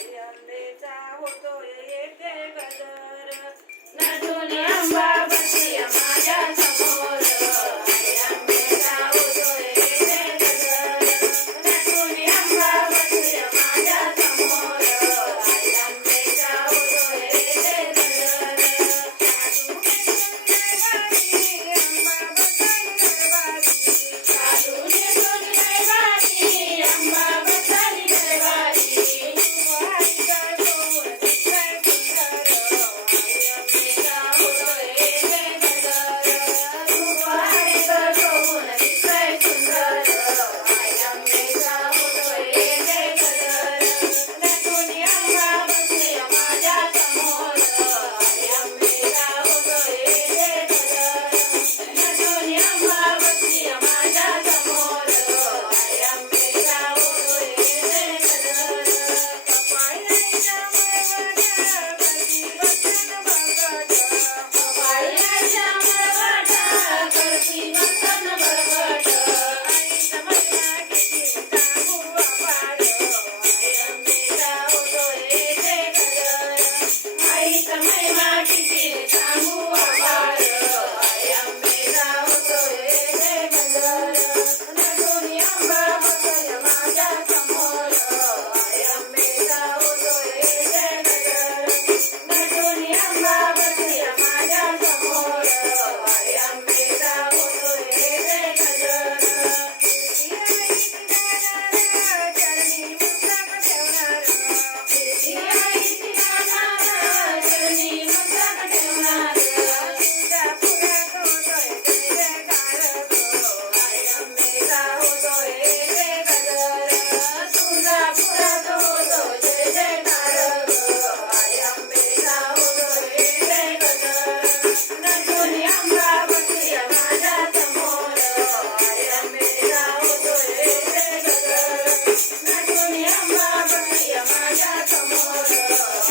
आई अंबेचा होतोय येथे गजर नटून अंबा बसली माझ्या समोर आई अंबेचा होतोय येथे गजर नटून अंबा बसली माझ्या समोर आई अंबेचा होतोय येथे गजर साधू नेसून दरबारी अंबा बसली दरबारी